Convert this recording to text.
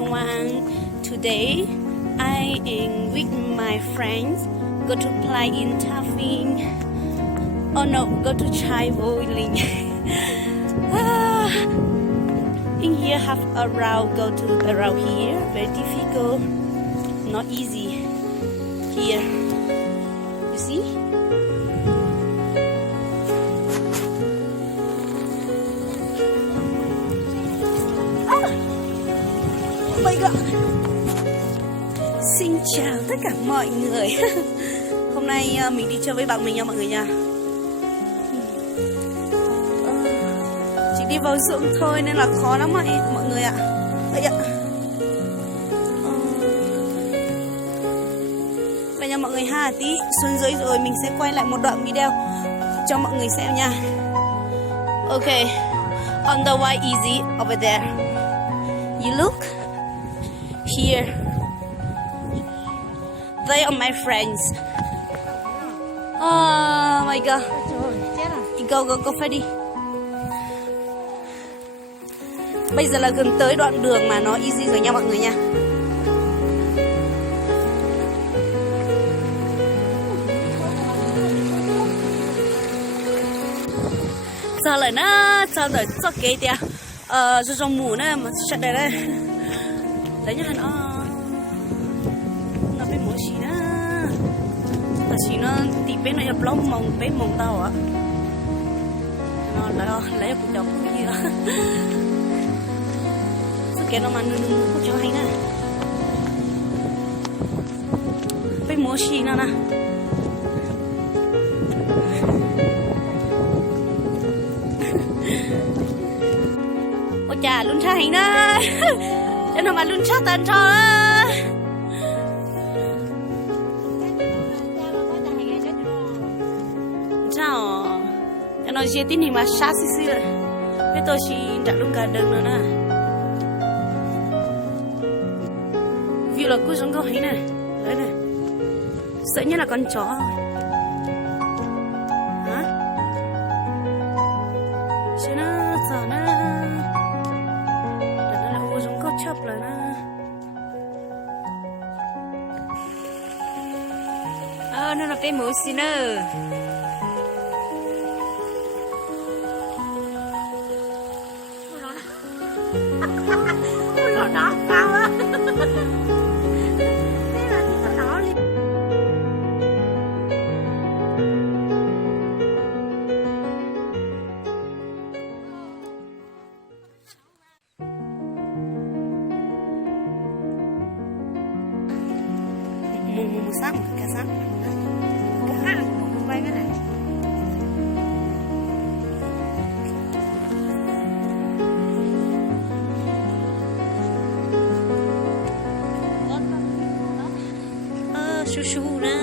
everyone. Today I am with my friends go to play in Taffing. Oh no, go to chai bowling. In here have around go to around here very difficult, not easy. Here, you see. Oh my god. Xin chào tất cả mọi người. Hôm nay mình đi chơi với bạn mình nha mọi người nha. Chỉ đi vào ruộng thôi nên là khó lắm mọi người ạ. Vậy ạ. Vậy nha mọi người ha, tí xuống dưới rồi mình sẽ quay lại một đoạn video cho mọi người xem nha. Okay, on the way easy over there. You look here. They are my friends. Oh my god. Go phải đi. Bây giờ là gần tới đoạn đường mà nó easy rồi nha mọi người nha. Sao lại nó sao lại cho cái tia cho trong mù nữa mà chặt đây đây đấy nhá nó bên mỗi xí đó là xí nó tí bên nó nhập lông mông bên mông tao á nó lấy cục đầu cũng như đó sự kiện nó mà nương cũng cho hay nè bên mỗi xí nó nè. Ôi chà luôn xa hình đó. Cho nó mà luôn xa tên cho đó. Sao cho nó dễ tin hình mà xa xí xí rồi. Thế tôi chỉ đã luôn cả đường nữa nè. Vì là cứ giống câu hình này. Đấy này. Sợ nhất là con chó rồi. Hả? Chứ nó giờ nó chấp lại nè. Nó là cái mũi xí nè. Nó đỏ cao á. Thế là thì nó đỏ lên. Một sáng cả sáng một hát quay cái này su su nè.